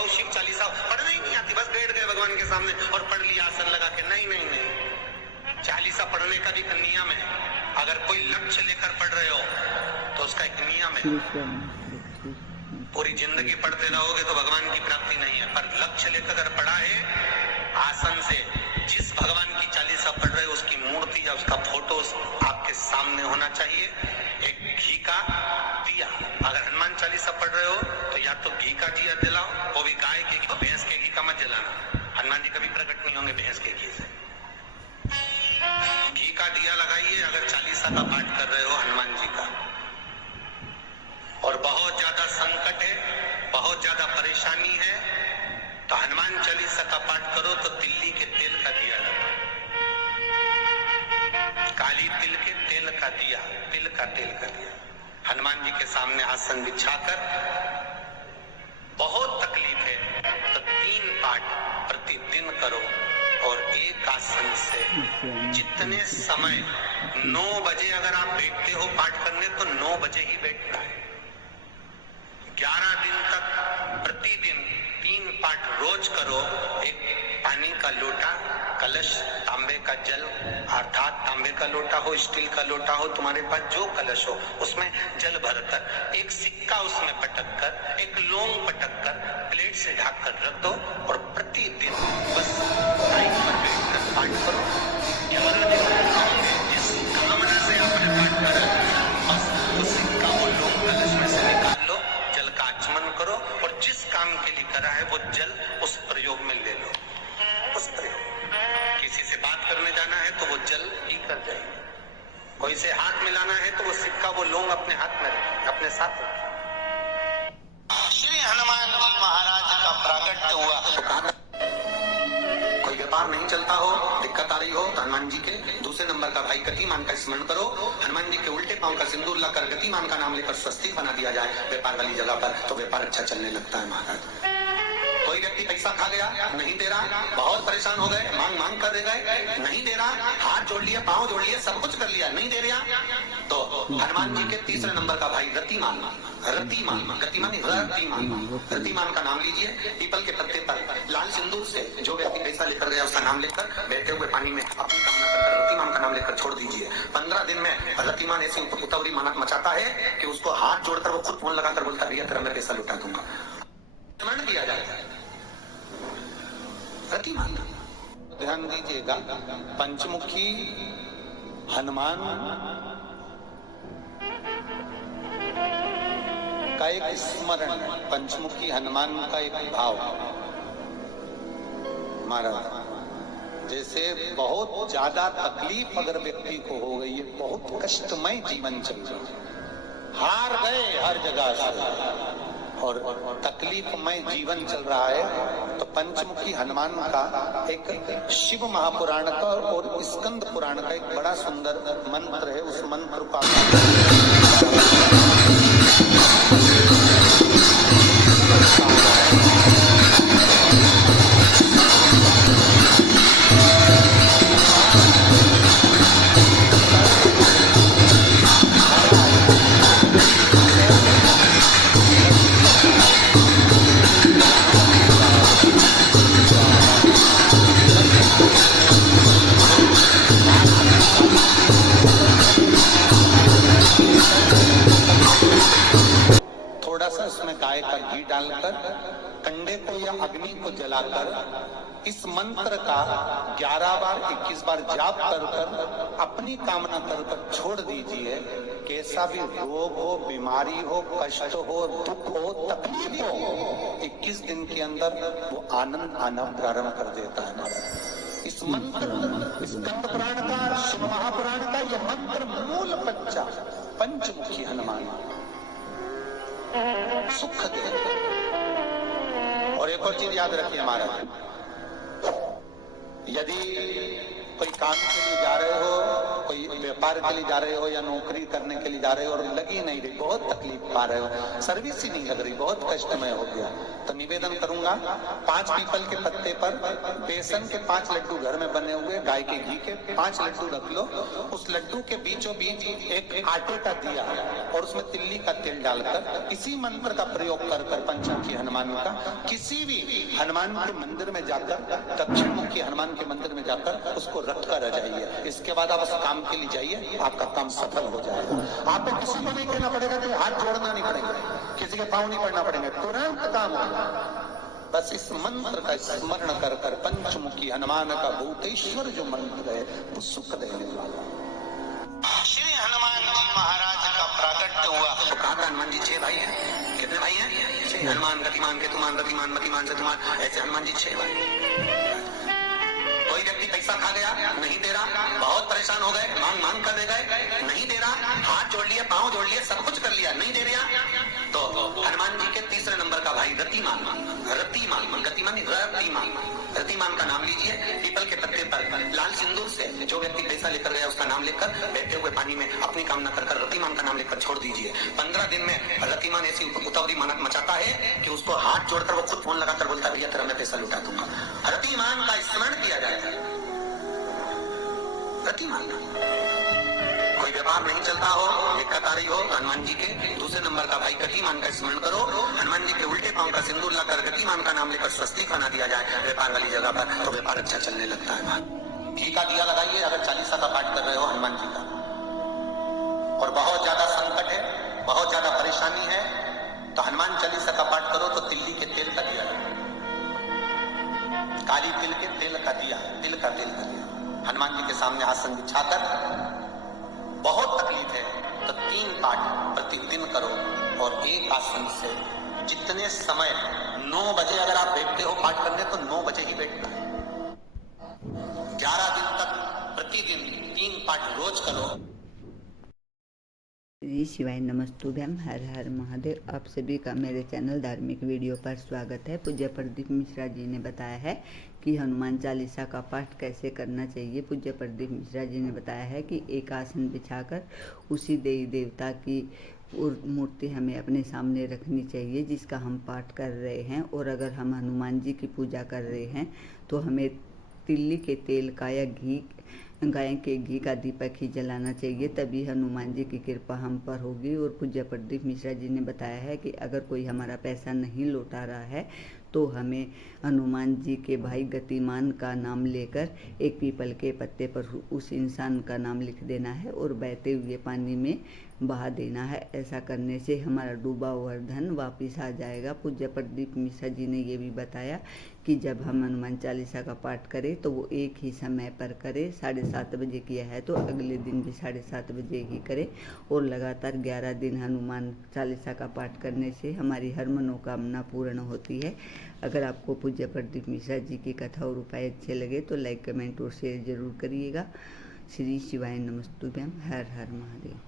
हो शिव चालीसा पढ़ना ही नहीं आती, बस बैठ गए भगवान के सामने और पढ़ लिया आसन लगा के। नहीं नहीं नहीं, चालीसा पढ़ने का भी एक नियम है। अगर कोई लक्ष्य लेकर पढ़ रहे हो तो उसका एक नियम है। पूरी जिंदगी पढ़ते रहोगे तो भगवान की प्राप्ति नहीं है, पर लक्ष्य लेकर अगर पढ़ा है आसन से, जिस भगवान की चालीसा पढ़ रहे हो उसकी मूर्ति या उसका फोटो आपके सामने होना चाहिए। एक घी का दिया, अगर हनुमान चालीसा पढ़ रहे हो तो या तो घी का दिया जलाओ, वो भी गाय के घी, भैंस के घी का मत जलाना। हनुमान जी कभी प्रकट नहीं होंगे भैंस के घी से। घी का दिया लगाइए अगर चालीसा का पाठ कर रहे हो हनुमान जी का। और बहुत ज्यादा संकट है, बहुत ज्यादा परेशानी है तो हनुमान चालीसा का पाठ करो तो तिल्ली के तेल का दिया लगाओ, काली तिल के तेल का दिया, तिल का तेल का दिया हनुमान जी के सामने आसन बिछाकर। बहुत तकलीफ है तो 3 पाठ प्रतिदिन करो और एक आसन से जितने समय 9 बजे अगर आप बैठते हो पाठ करने तो 9 बजे ही बैठना है। 11 दिन तक प्रतिदिन 3 पाठ रोज करो। एक पानी का लोटा, कलश, तांबे का जल अर्थात तांबे का लोटा हो, स्टील का लोटा हो, तुम्हारे पास जो कलश हो उसमें जल भरकर एक सिक्का उसमें पटक कर, एक लौंग पटक कर प्लेट से ढक कर रख दो और प्रतिदिन बस टाइम पर बैठकर पाठ करो। 11 दिन होंगे, जिस कामना से आपने पाठ करा बस वो सिक्का वो लौंग कलश में से निकाल लो, जल का आचमन करो और जिस काम के लिए करा है वो जल उस प्रयोग में ले लो। उस प्रयोग किसी से बात करने जाना है तो वो जल पी कर जाएगी, कोई से हाथ मिलाना है तो वो सिक्का वो लौंग अपने हाथ में रखें, अपने साथ रखें। श्री हनुमान जी महाराज का प्रागट्य हुआ। कोई व्यापार नहीं चलता हो, दिक्कत आ रही हो तो हनुमान जी के दूसरे नंबर का भाई गतिमान का स्मरण करो। हनुमान जी के उल्टे पांव का सिंदूर लाकर गतिमान का नाम लेकर स्वस्तिक बना दिया जाए व्यापार वाली जगह पर तो व्यापार अच्छा चलने लगता है महाराज। कोई व्यक्ति पैसा खा गया, नहीं दे रहा, बहुत परेशान हो गए, मांग मांग कर दे गए, नहीं दे रहा, हाथ जोड़ लिया, पांव जोड़ लिया, सब कुछ कर लिया, नहीं दे रहा, तो हनुमान जी के तीसरे नंबर का भाई रतिमान, रतिमान, गतिमान नहीं, रतिमान, रतिमान का नाम लीजिए। पीपल के पत्ते पर लाल सिंदूर से जो व्यक्ति पैसा लेकर गया उसका नाम लेकर बहते हुए पानी में अपनी कामना कर रतिमान का नाम लेकर छोड़ दीजिए। 15 दिन में रतिमान ऐसी उतावली मानक मचाता है कि उसको हाथ जोड़कर वो खुद फोन लगाकर बोलता भैया तेरा मैं पैसा लौटा दूंगा, स्मरण किया जाता है रतिमान। ध्यान दीजिएगा, पंचमुखी हनुमान का एक स्मरण, पंचमुखी हनुमान का एक भाव महाराज। जैसे बहुत ज्यादा तकलीफ अगर व्यक्ति को हो गई है, बहुत कष्टमय जीवन चल रहा है, हार गए हर जगह से और तकलीफमय जीवन चल रहा है, तो पंचमुखी हनुमान का एक शिव महापुराण का और स्कंद पुराण का एक बड़ा सुंदर मंत्र है। उस मंत्र का गाय का घी डालकर कंडे को या अग्नि को जलाकर इस मंत्र का 11 बार 21 बार जाप कर कर अपनी कामना कर कर छोड़ दीजिए। कैसा भी रोग हो, बीमारी हो, कष्ट हो, दुख हो, तकलीफ हो, 21 दिन के अंदर वो आनंद आना प्रारंभ कर देता है महाराज। इस मंत्र, स्कंद पुराण का, शिव महापुराण का यह मंत्र मूल बच्चा पंचमुखी हनुमान सुख दे। और एक और चीज याद रखिए महाराज, यदि कोई काम के लिए जा रहे हो, कोई व्यापार के लिए जा रहे हो या नौकरी करने के लिए जा रहे हो और लगी नहीं रही, बहुत तकलीफ पा रहे हो, सर्विस ही नहीं लग रही, बहुत कष्टमय हो गया, तो निवेदन करूंगा 5 पीपल के पत्ते पर बेसन के 5 लड्डू घर में बने हुए, गाय के घी के 5 लड्डू रख लो, उस लड्डू के बीचों बीच एक आटे का दिया और उसमें तिल्ली का तेल डालकर इसी मंत्र का प्रयोग कर कर पंचमुखी हनुमान का किसी भी हनुमान के मंदिर में जाकर, दक्षिण मुखी हनुमान के मंदिर में जाकर उसको रख कर आ जाइए। इसके बाद आप उस काम के लिए जाइए, आपका काम सफल हो जाएगा। आपको किसी को नहीं कहना पड़ेगा, कि हाथ जोड़ना नहीं पड़ेगा, किसी के पाँव नहीं पड़ना पड़ेगा, तुरंत काम होगा। बस इस मंत्र का स्मरण कर कर पंचमुखी हनुमान का भूतेश्वर जो मंत्र है वो सुख देने वाला। श्री हनुमान जी महाराज का प्राकट्य हुआ। कहा था हनुमान जी 6 भाई हैं। कितने भाई हैं? 6। हनुमान, गतिमान, केतुमान, रतिमान, मतिमान, सतिमान, ऐसे हनुमान जी 6 भाई। कोई व्यक्ति पैसा खा गया, नहीं दे रहा, बहुत परेशान हो गए, मांग कर दे गए, नहीं दे रहा, हाथ जोड़ लिए, पांव जोड़ लिए, सब कुछ कर लिया, नहीं दे रहा, तो हनुमान जी के तीसरे नंबर का भाई रतिमान, रतिमान का नाम लीजिए। पीपल के पत्ते पर लाल सिंदूर से जो व्यक्ति पैसा लेकर गया उसका नाम लिखकर बैठे हुए पानी में अपनी कामना कर रतिमान का नाम लिखकर छोड़ दीजिए। 15 दिन में रतिमान ऐसी उतावली मचाता है कि उसको हाथ जोड़कर वो खुद फोन लगाकर बोलता है, भैया तेरा मैं पैसा लुटा दूंगा। रतिमान का स्मरण किया जाएगा। रतिमान कोई व्यापार नहीं चलता हो, दिक्कत आ रही हो, हनुमान जी के दूसरे नंबर का भाई गतिमान का स्मरण करो। हनुमान जी के उल्टे पांव का सिंदूर लाकर गतिमान का नाम लेकर स्वस्तिक बना दिया जाए व्यापार वाली जगह पर, तो व्यापार अच्छा चलने लगता है। घी का दिया लगाइए अगर 40 का पाठ कर रहे हो हनुमान जी का, और बहुत ज्यादा संकट है, बहुत ज्यादा परेशानी है, तो हनुमान 40 का पाठ करो तो तिल्ली के तेल का दिया, काली तिल के तेल का दिया, तिल का तेल का दिया हनुमान जी के सामने आसन बिछाकर, बहुत तकलीफ है तो 3 पाठ प्रतिदिन करो और एक आसन से जितने समय 9 बजे अगर आप बैठते हो पाठ करने तो 9 बजे ही बैठना है। 11 दिन तक प्रतिदिन 3 पाठ रोज करो। श्री शिवाय नमस्तुभ्यम, हर हर महादेव। आप सभी का मेरे चैनल धार्मिक वीडियो पर स्वागत है। पूज्य प्रदीप मिश्रा जी ने बताया है कि हनुमान चालीसा का पाठ कैसे करना चाहिए। पूज्य प्रदीप मिश्रा जी ने बताया है कि एक आसन बिछाकर उसी देवी देवता की मूर्ति हमें अपने सामने रखनी चाहिए जिसका हम पाठ कर रहे हैं, और अगर हम हनुमान जी की पूजा कर रहे हैं तो हमें तिल्ली के तेल का या गाय के घी का दीपक ही जलाना चाहिए, तभी हनुमान जी की कृपा हम पर होगी। और पूज्य प्रदीप मिश्रा जी ने बताया है कि अगर कोई हमारा पैसा नहीं लौटा रहा है तो हमें हनुमान जी के भाई गतिमान का नाम लेकर एक पीपल के पत्ते पर उस इंसान का नाम लिख देना है और बहते हुए पानी में बहा देना है। ऐसा करने से हमारा डूबा हुआ धन वापिस आ जाएगा। पूज्य प्रदीप मिश्रा जी ने ये भी बताया कि जब हम हनुमान चालीसा का पाठ करें तो वो एक ही समय पर करें। 7:30 बजे किया है तो अगले दिन भी 7:30 बजे ही करें, और लगातार 11 दिन हनुमान चालीसा का पाठ करने से हमारी हर मनोकामना पूर्ण होती है। अगर आपको पूज्य प्रदीप मिश्रा जी की कथा और उपाय अच्छे लगे तो लाइक, कमेंट और शेयर जरूर करिएगा। श्री शिवाय नमस्तुभ्यम, हर हर महादेव।